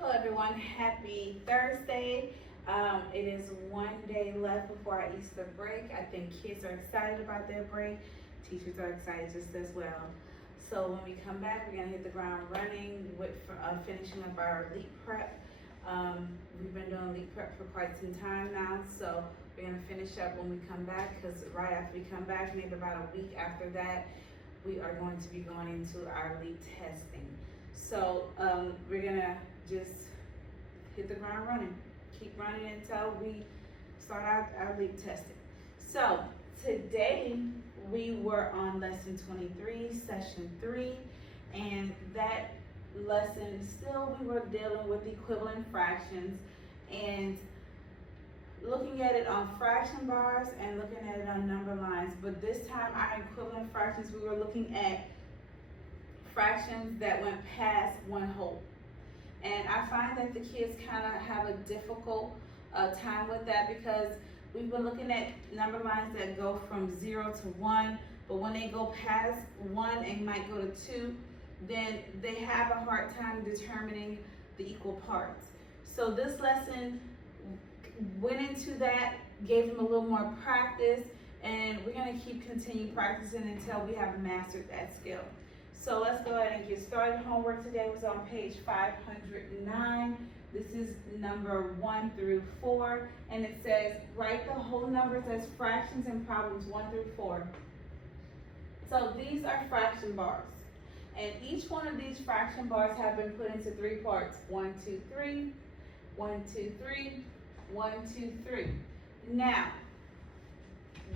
Hello everyone, happy Thursday. It is one day left before our Easter break. I think kids are excited about their break. Teachers are excited just as well. So when we come back, we're gonna hit the ground running with finishing up our LEAP prep. We've been doing LEAP prep for quite some time now, so we're gonna finish up when we come back, because right after we come back, maybe about a week after that, we are going to be going into our LEAP testing. So we're gonna just hit the ground running. Keep running until we start our LEAP testing. So today we were on lesson 23, session 3, and that lesson still we were dealing with equivalent fractions and looking at it on fraction bars and looking at it on number lines. But this time our equivalent fractions, we were looking at fractions that went past one whole. And I find that the kids kind of have a difficult time with that, because we've been looking at number lines that go from 0 to 1, but when they go past 1 and might go to 2, then they have a hard time determining the equal parts. So this lesson went into that, gave them a little more practice, and we're going to continue practicing until we have mastered that skill. So let's go ahead and get started. Homework today was on page 509. This is number 1 through 4, and it says write the whole numbers as fractions in problems 1 through 4. So these are fraction bars, and each one of these fraction bars have been put into 3 parts: 1, 2, 3, 1, 2, 3, 1, 2, 3. Now,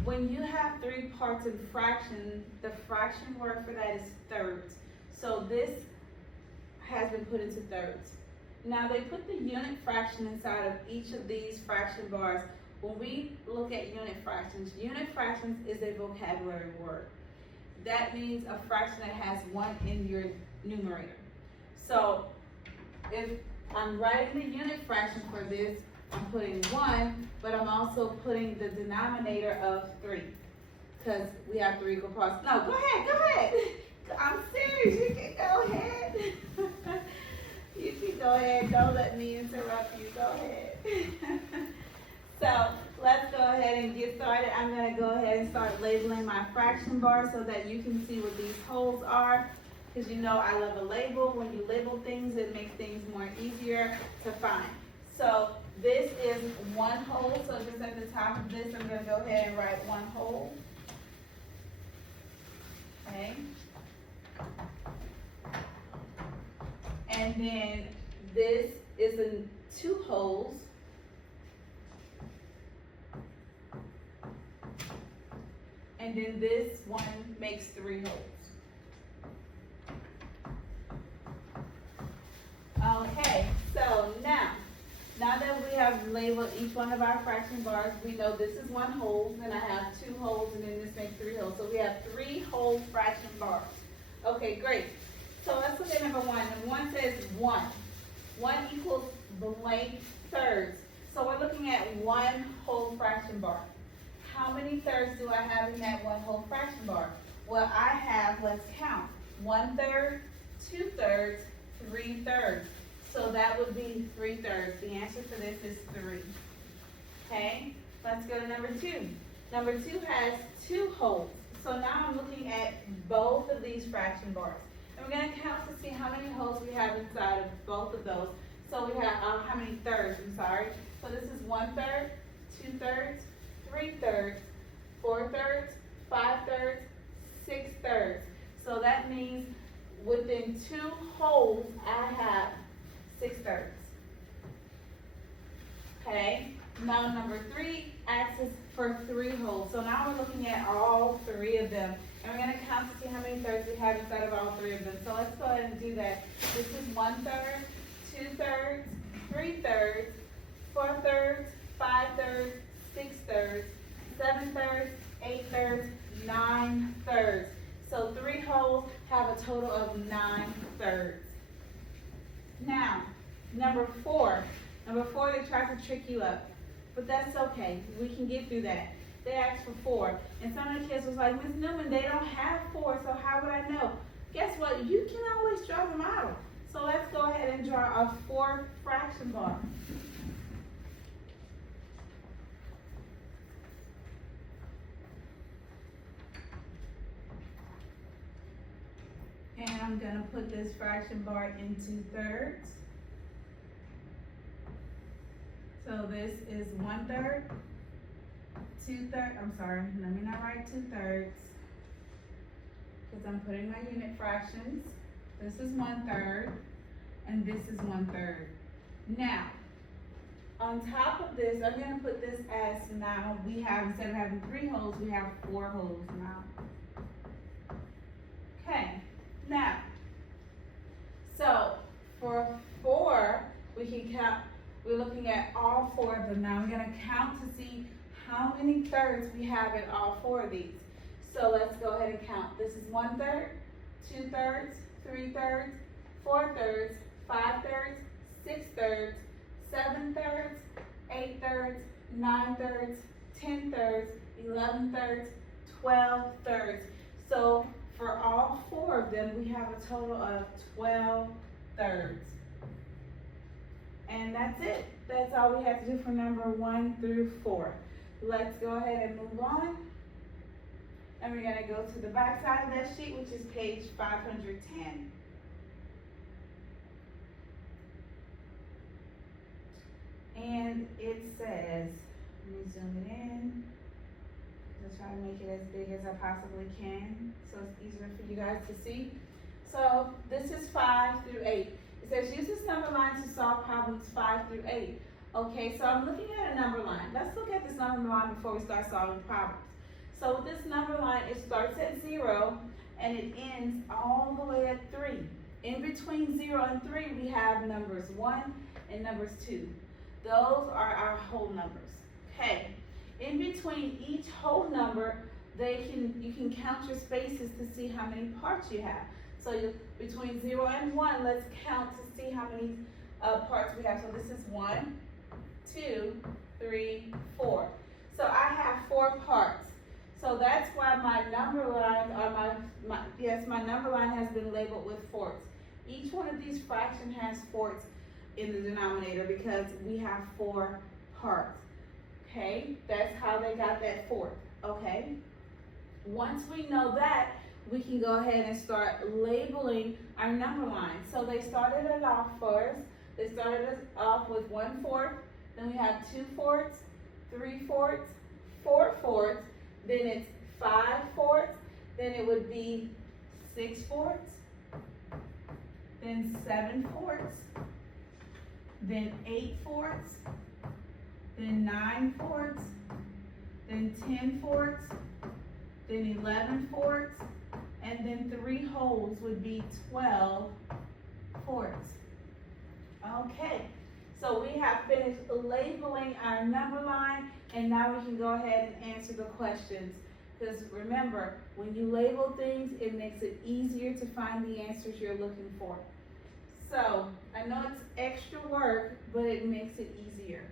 when you have 3 parts in fraction, the fraction word for that is thirds. So this has been put into thirds. Now they put the unit fraction inside of each of these fraction bars. When we look at unit fractions is a vocabulary word. That means a fraction that has 1 in your numerator. So if I'm writing the unit fraction for this, I'm putting 1, but I'm also putting the denominator of 3, because we have 3 equal parts. No, go ahead. I'm serious, you can go ahead. You can go ahead, don't let me interrupt you, go ahead. So let's go ahead and get started. I'm gonna go ahead and start labeling my fraction bar so that you can see what these holes are, because you know I love a label. When you label things, it makes things more easier to find. So this is 1 whole, so just at the top of this, I'm going to go ahead and write 1 whole. Okay. And then this is 2 wholes. And then this one makes 3 holes. Okay, so now that we have labeled each one of our fraction bars, we know this is 1 whole, then I have 2 holes, and then this makes 3 holes. So we have 3 whole fraction bars. Okay, great. So let's look at number 1. Number 1 says 1. 1 equals blank thirds. So we're looking at 1 whole fraction bar. How many thirds do I have in that 1 whole fraction bar? Well, I have, let's count, 1/3, 2/3, 3/3. So that would be 3/3. The answer for this is 3. Okay, let's go to number 2. Number 2 has 2 holes. So now I'm looking at both of these fraction bars. And we're going to count to see how many holes we have inside of both of those. So we have, how many thirds, I'm sorry. So this is 1/3, 2/3, 3/3, 4/3, 5/3, 6/3. So that means within 2 holes, I have 6/3. Okay, now number 3 asks us for 3 holes. So now we're looking at all 3 of them. And we're going to count to see how many thirds we have inside of all 3 of them. So let's go ahead and do that. This is 1/3, 2/3, 3/3, 4/3, 5/3, 6/3, 7/3, 8/3, 9/3. So 3 holes have a total of 9 thirds. Now, number 4. Number 4, they try to trick you up, but that's okay. We can get through that. They asked for 4, and some of the kids was like, Ms. Newman, they don't have 4, so how would I know? Guess what? You can always draw the model. So let's go ahead and draw a fourth fraction bar. And I'm gonna put this fraction bar in 2/3. So this is 1/3, 2/3, I'm sorry, let me not write 2/3, because I'm putting my unit fractions. This is 1/3, and this is 1/3. Now, on top of this, I'm gonna put this as now we have, instead of having 3 holes, we have 4 holes now. Okay, now, so for 4, we can count, we're looking at all 4 of them. Now we're gonna count to see how many thirds we have in all 4 of these. So let's go ahead and count. This is 1/3, 2/3, 3/3, 4/3, 5/3, 6/3, 7/3, 8/3, 9/3, 10/3, 11/3, 12/3. So for all 4 of them, we have a total of 12 thirds. And that's it. That's all we have to do for number 1 through 4. Let's go ahead and move on. And we're gonna go to the back side of that sheet, which is page 510. And it says, let me zoom it in. I'll try to make it as big as I possibly can, so it's easier for you guys to see. So this is 5 through 8. It says use this number line to solve problems 5 through 8. Okay, so I'm looking at a number line. Let's look at this number line before we start solving problems. So with this number line, it starts at 0 and it ends all the way at 3. In between 0 and 3, we have numbers 1 and numbers 2. Those are our whole numbers. Okay, in between each whole number, you can count your spaces to see how many parts you have. So between 0 and 1, let's count to see how many parts we have. So this is 1, 2, 3, 4. So I have 4 parts. So that's why my number line, or my number line has been labeled with forts. Each one of these fractions has forts in the denominator because we have 4 parts. Okay, that's how they got that fort. Okay, once we know that, we can go ahead and start labeling our number line. So they started it off first. They started us off with 1 fort, then we have 2 forts, 3 forts, 4 forts, then it's 5 forts, then it would be 6 forts, then 7 forts, then 8 forts, then 9 forts, then 10 forts, then 11 forts, and then 3 holes would be 12 forts. Okay, so we have finished labeling our number line, and now we can go ahead and answer the questions. Because remember, when you label things, it makes it easier to find the answers you're looking for. So, I know it's extra work, but it makes it easier.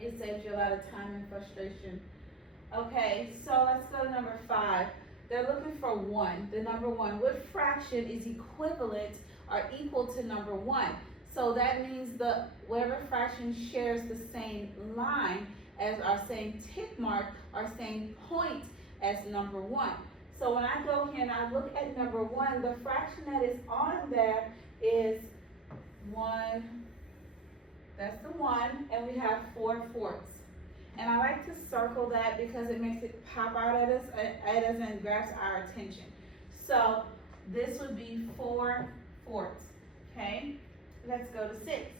It saves you a lot of time and frustration. Okay, so let's go to number 5. They're looking for 1, the number 1. What fraction is equivalent or equal to number 1? So that means whatever fraction shares the same line as our same tick mark, our same point as number 1. So when I go here and I look at number 1, the fraction that is on there is 1, that's the 1, and we have 4 fourths. And I like to circle that because it makes it pop out at us and grabs our attention. So this would be 4 fourths, okay? Let's go to 6.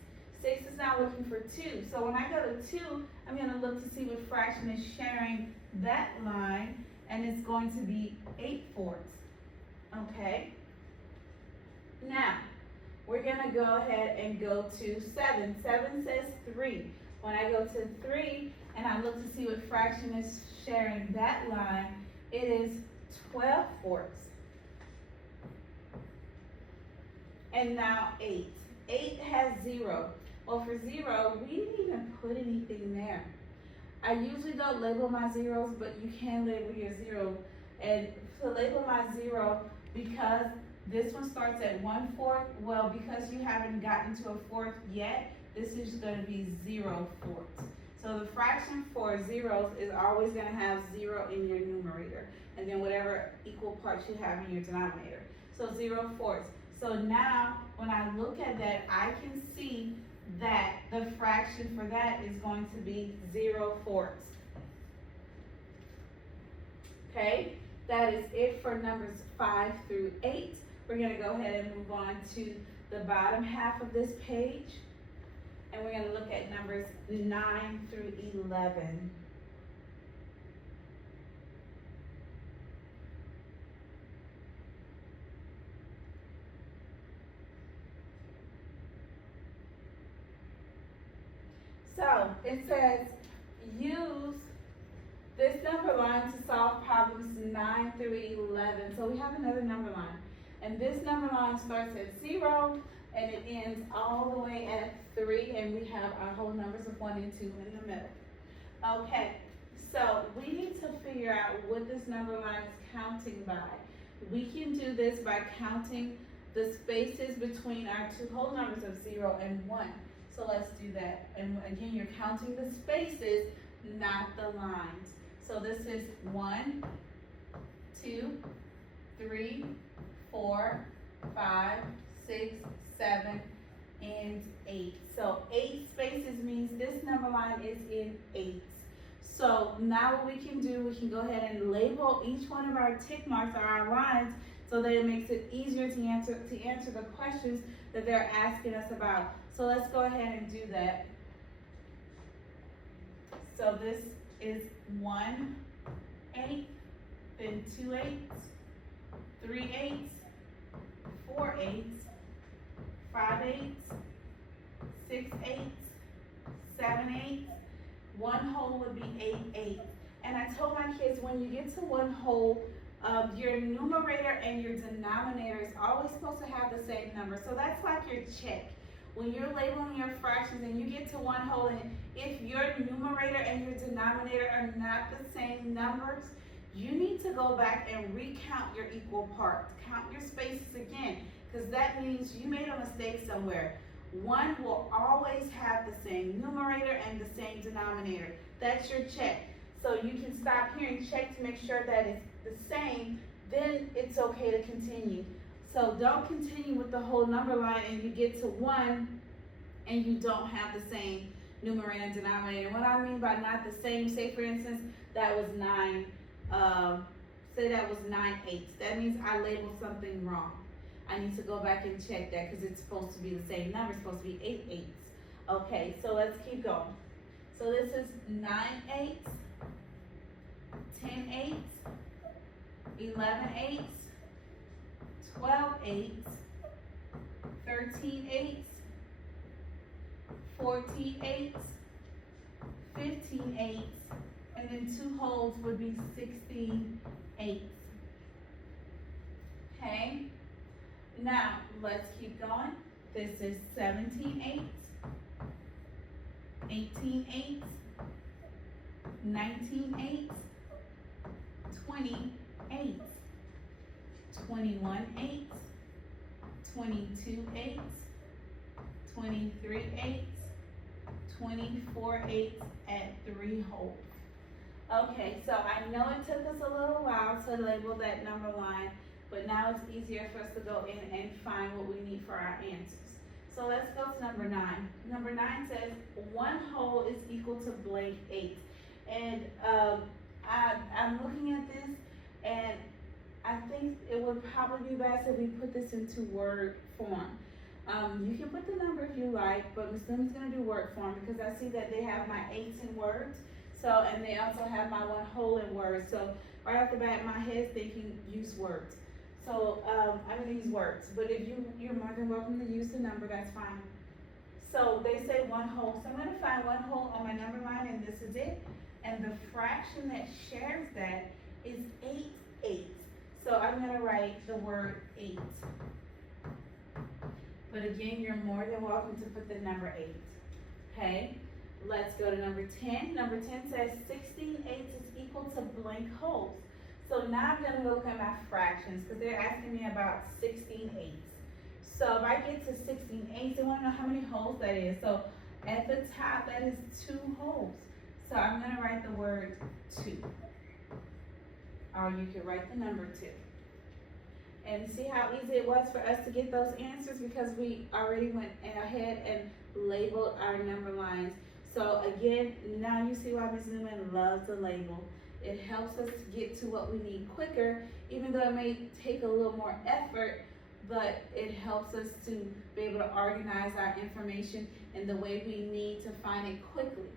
6 is now looking for 2. So when I go to 2, I'm going to look to see what fraction is sharing that line, and it's going to be 8 fourths, okay? Now, we're going to go ahead and go to 7. 7 says 3. When I go to 3, and I look to see what fraction is sharing that line, it is 12 fourths. And now 8. 8 has 0. Well, for 0, we didn't even put anything there. I usually don't label my zeros, but you can label your 0. And to label my 0, because This one starts at 1/4. Well, because you haven't gotten to a fourth yet, this is going to be 0/4. So the fraction for zeros is always going to have 0 in your numerator, and then whatever equal parts you have in your denominator. So 0/4. So now, when I look at that, I can see that the fraction for that is going to be 0/4. Okay, that is it for numbers 5 through 8. We're going to go ahead and move on to the bottom half of this page, and we're going to look at numbers 9 through 11. So it says use this number line to solve problems 9 through 11. So we have another number line. And this number line starts at 0 and it ends all the way at 3. And we have our whole numbers of 1 and 2 in the middle. Okay, so we need to figure out what this number line is counting by. We can do this by counting the spaces between our two whole numbers of 0 and 1. So let's do that. And again, you're counting the spaces, not the lines. So this is 1, 2, 3, 4, 5, 6, 7, and 8. So 8 spaces means this number line is in 8s. So now what we can do, we can go ahead and label each one of our tick marks or our lines so that it makes it easier to answer the questions that they're asking us about. So let's go ahead and do that. So this is 1 8, then 2 8s, 3 8s, 4 8s, 5 8s, 6 8s, 7 8s, 1 whole would be 8 8s. And I told my kids, when you get to 1 whole, your numerator and your denominator is always supposed to have the same number. So that's like your check. When you're labeling your fractions and you get to 1 whole, and if your numerator and your denominator are not the same numbers, you need to go back and recount your equal parts. Count your spaces again, because that means you made a mistake somewhere. 1 will always have the same numerator and the same denominator. That's your check. So you can stop here and check to make sure that it's the same, then it's okay to continue. So don't continue with the whole number line and you get to 1 and you don't have the same numerator and denominator. What I mean by not the same, say for instance, that was 9, say that was 9 8s. That means I labeled something wrong. I need to go back and check that because it's supposed to be the same number. It's supposed to be 8 8s. Okay, so let's keep going. So this is 9 8s, 10 8s, 11 8s, 12 8s, 13 8s, 14 8s, 15 8s, and then 2 wholes would be 16 8s. Okay? Now, let's keep going. This is 17 8s, 18 8s, 19 8s, 20 8s, 21 8s, 22 8s, 23 8s, 24 8s at 3 wholes. Okay, so I know it took us a little while to label that number line, but now it's easier for us to go in and find what we need for our answers. So let's go to number 9. Number 9 says 1 whole is equal to blank 8. And I'm looking at this and I think it would probably be best if we put this into word form. You can put the number if you like, but Ms. Lim's going to do word form because I see that they have my 8s in words. So, and they also have my 1 whole in words. So right off the bat, my head's thinking use words. So I'm going to use words, but if you're more than welcome to use the number, that's fine. So they say 1 whole. So I'm going to find 1 whole on my number line, and this is it. And the fraction that shares that is 8 8s. So I'm going to write the word 8. But again, you're more than welcome to put the number 8. Okay? Let's go to number 10. Number 10 says 16 8s is equal to blank holes. So now I'm gonna look at my fractions because they're asking me about 16/8. So if I get to 16/8, they wanna know how many holes that is. So at the top, that is 2 holes. So I'm gonna write the word 2. Or you could write the number 2. And see how easy it was for us to get those answers because we already went ahead and labeled our number lines. So again, now you see why Ms. Newman loves the label. It helps us to get to what we need quicker, even though it may take a little more effort, but it helps us to be able to organize our information in the way we need to find it quickly.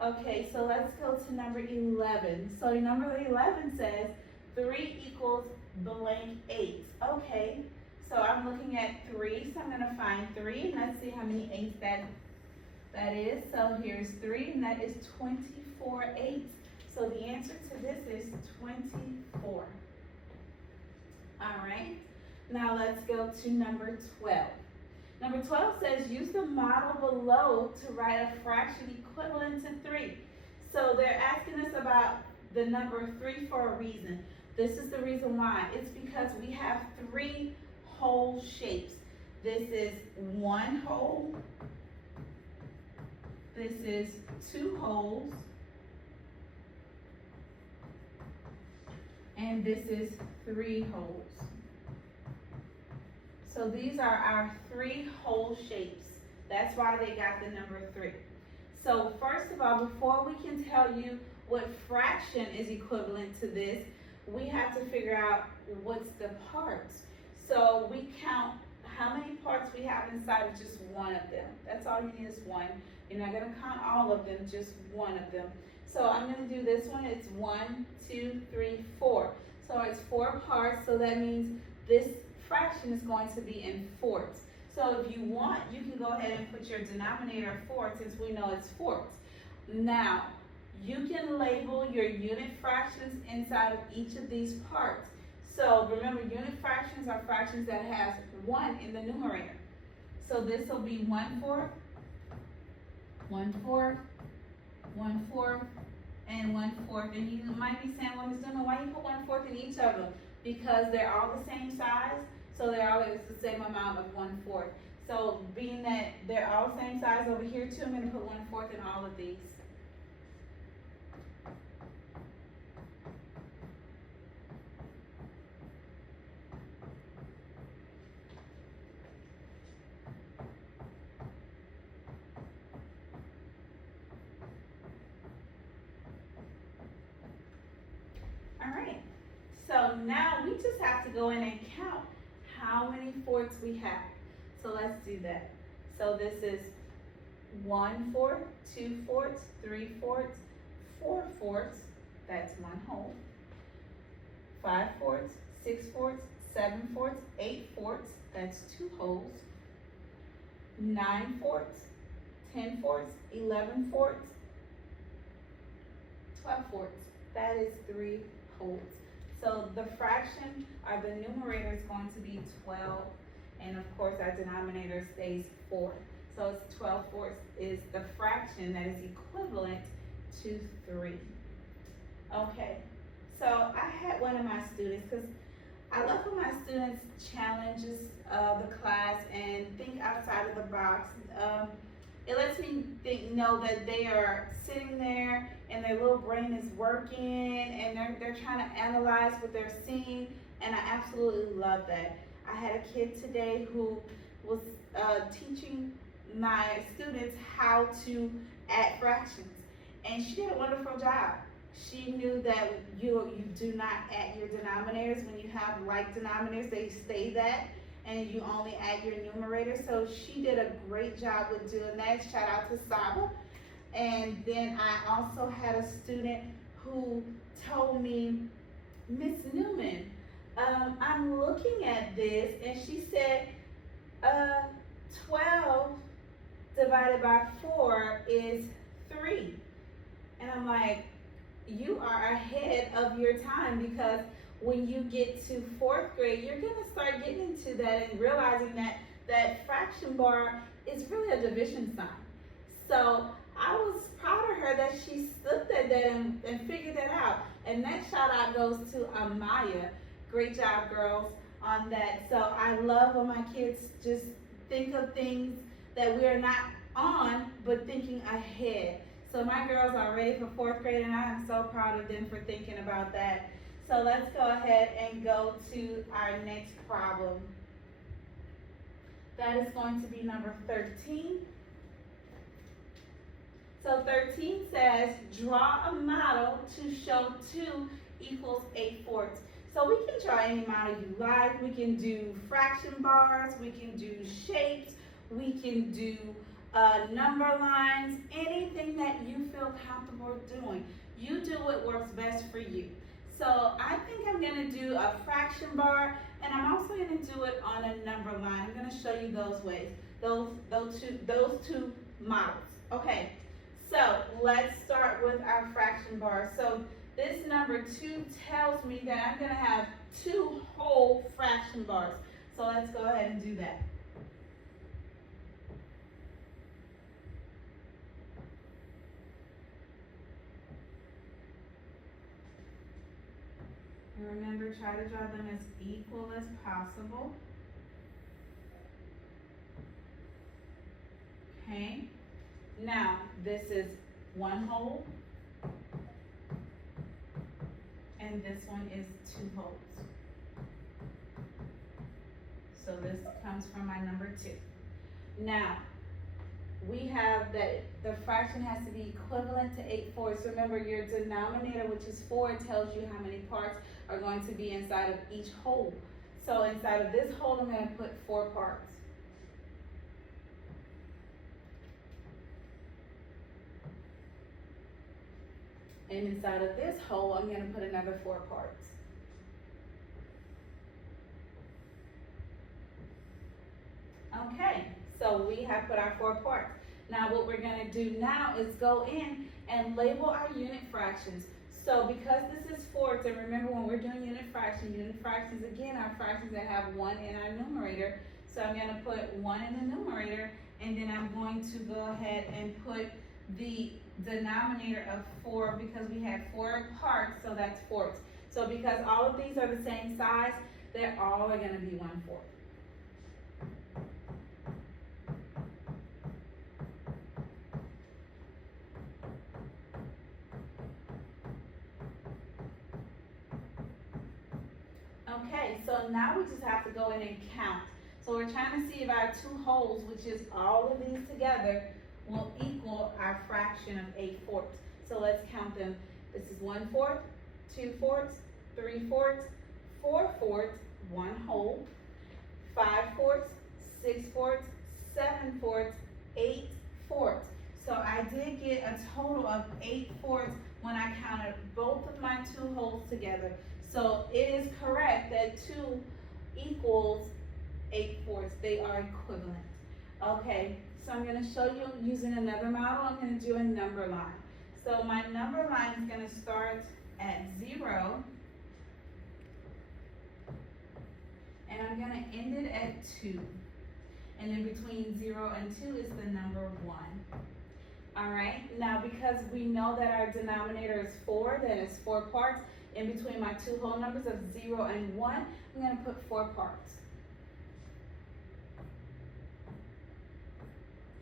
Okay, so let's go to number 11. So number 11 says 3 equals blank 8. Okay, so I'm looking at 3, so I'm gonna find 3, and let's see how many 8s that is. So here's 3, and that is 24 8s. So the answer to this is 24. All right, now let's go to number 12. Number 12 says use the model below to write a fraction equivalent to 3. So they're asking us about the number 3 for a reason. This is the reason why. It's because we have 3 hole shapes. This is 1 hole. This is 2 holes. And this is 3 holes. So these are our 3 hole shapes. That's why they got the number 3. So first of all, before we can tell you what fraction is equivalent to this, we have to figure out what's the parts. So we count how many parts we have inside of just one of them. That's all you need is one. You're not gonna count all of them, just one of them. So I'm gonna do this one, it's 1, 2, 3, 4. So it's 4 parts, so that means this fraction is going to be in fourths. So if you want, you can go ahead and put your denominator 4 since we know it's fourths. Now, you can label your unit fractions inside of each of these parts. So remember, unit fractions are fractions that has 1 in the numerator. So this will be 1/4, 1/4, 1/4, and 1/4. And you might be saying, well, Ms. Duma, why you put 1/4 in each of them? Because they're all the same size, so they're all the same amount of 1/4. So being that they're all the same size over here too, I'm gonna put 1/4 in all of these. All right, so now we just have to go in and count how many fourths we have. So let's do that. So this is 1/4, 2/4, 3/4, 4/4, that's 1 whole. 5/4, 6/4, 7/4, 8/4, that's 2 wholes. 9/4, 10/4, 11/4, 12/4, that is 3 wholes. So the fraction, or the numerator, is going to be 12, and of course our denominator stays 4. So it's 12/4 is the fraction that is equivalent to 3. Okay, so I had one of my students, because I love when my students challenges the class and think outside of the box. It lets me know that they are sitting there and their little brain is working and they're trying to analyze what they're seeing, and I absolutely love that. I had a kid today who was teaching my students how to add fractions, and she did a wonderful job. She knew that you do not add your denominators. When you have like denominators, they stay that, and you only add your numerator. So she did a great job with doing that. Shout out to Saba. And then I also had a student who told me, Miss Newman, I'm looking at this, and she said 12 divided by 4 is 3. And I'm like, you are ahead of your time, because when you get to 4th grade, you're gonna start getting into that and realizing that that fraction bar is really a division sign. So I was proud of her that she looked at that and figured that out. And that shout out goes to Amaya. Great job, girls, on that. So I love when my kids just think of things that we are not on, but thinking ahead. So my girls are ready for fourth grade, and I am so proud of them for thinking about that. So let's go ahead and go to our next problem. That is going to be number 13. So 13 says, draw a model to show 2 equals 8/4. So we can draw any model you like. We can do fraction bars, we can do shapes, we can do number lines, anything that you feel comfortable doing. You do what works best for you. So I think I'm gonna do a fraction bar, and I'm also gonna do it on a number line. I'm gonna show you those ways, those two models. Okay, so let's start with our fraction bar. So this number 2 tells me that I'm gonna have 2 whole fraction bars. So let's go ahead and do that. And remember, try to draw them as equal as possible. Okay, now this is 1 whole, and this one is 2 wholes. So this comes from my number 2. Now, we have that the fraction has to be equivalent to 8/4. Remember, your denominator, which is 4, tells you how many parts are going to be inside of each whole. So inside of this whole, I'm going to put 4 parts. And inside of this whole, I'm going to put another 4 parts. Okay, so we have put our 4 parts. Now what we're going to do now is go in and label our unit fractions. So because this is fourths, and remember when we're doing unit fractions again are fractions that have 1 in our numerator. So I'm going to put 1 in the numerator, and then I'm going to go ahead and put the denominator of 4 because we had 4 parts, so that's fourths. So because all of these are the same size, they're all going to be 1/4. Okay, so now we just have to go in and count. So we're trying to see if our 2 wholes, which is all of these together, will equal our fraction of 8/4. So let's count them. This is 1/4, 2/4, 3/4, 4/4, 1 whole, 5/4, 6/4, 7/4, 8/4. So I did get a total of 8/4 when I counted both of my 2 wholes together. So it is correct that 2 equals 8/4. They are equivalent. Okay, so I'm going to show you using another model. I'm going to do a number line. So my number line is going to start at 0, and I'm going to end it at 2. And in between 0 and 2 is the number 1. All right, now because we know that our denominator is 4, that is 4 parts, in between my 2 whole numbers of 0 and 1, I'm going to put 4 parts.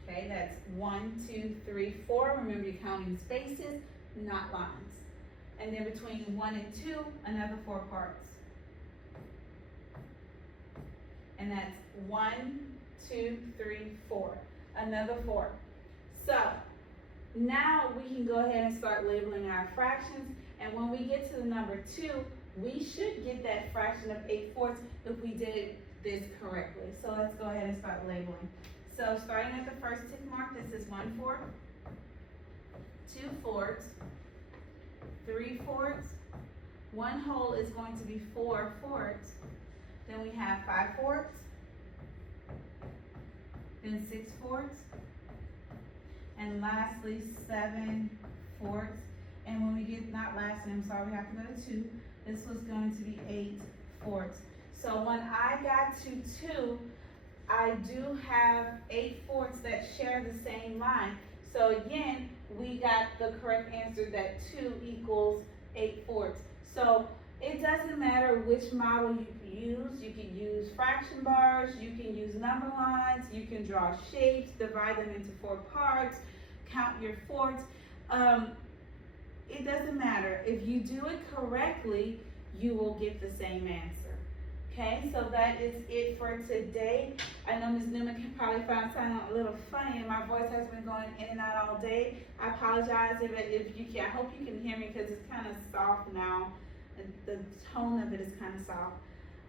Okay, that's 1, 2, 3, 4. Remember, you're counting spaces, not lines. And then between 1 and 2, another 4 parts. And that's 1, 2, 3, 4. Another 4. So now we can go ahead and start labeling our fractions. And when we get to the number 2, we should get that fraction of 8/4 if we did this correctly. So let's go ahead and start labeling. So starting at the first tick mark, this is 1/4, 2/4, 3/4, 1 whole is going to be 4/4. Then we have 5/4, then 6/4, and lastly 7/4. And when we get, not lastly, I'm sorry, we have to go to 2. This was going to be 8/4. So when I got to 2, I do have 8/4 that share the same line. So again, we got the correct answer that 2 equals 8/4. So it doesn't matter which model you use. You can use fraction bars, you can use number lines, you can draw shapes, divide them into 4 parts, count your fourths. It doesn't matter. If you do it correctly, you will get the same answer. Okay, so that is it for today. I know Ms. Newman can probably find something a little funny, and my voice has been going in and out all day. I apologize if you can. I hope you can hear me because it's kind of soft now. The tone of it is kind of soft.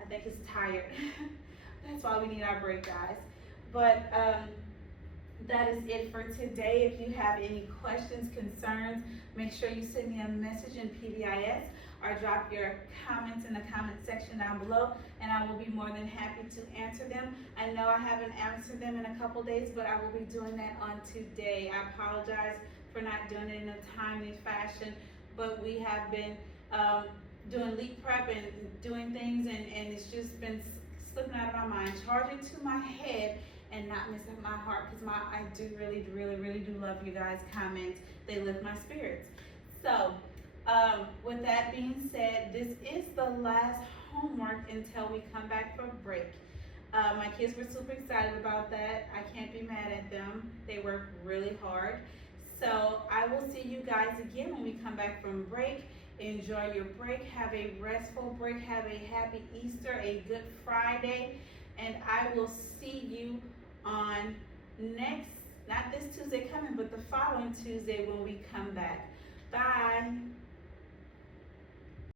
I think it's tired. That's why we need our break, guys. But that is it for today. If you have any questions, concerns, make sure you send me a message in PBIS or drop your comments in the comment section down below, and I will be more than happy to answer them. I know I haven't answered them in a couple days, but I will be doing that on today. I apologize for not doing it in a timely fashion, but we have been doing LEAP prep and doing things, and it's just been slipping out of my mind, charging to my head and not missing my heart, because I do really do love you guys' comments. They lift my spirits. So with that being said, this is the last homework until we come back from break. My kids were super excited about that. I can't be mad at them. They worked really hard. So I will see you guys again when we come back from break. Enjoy your break. Have a restful break. Have a happy Easter, a good Friday. And I will see you on not this Tuesday coming, but the following Tuesday when we come back. Bye.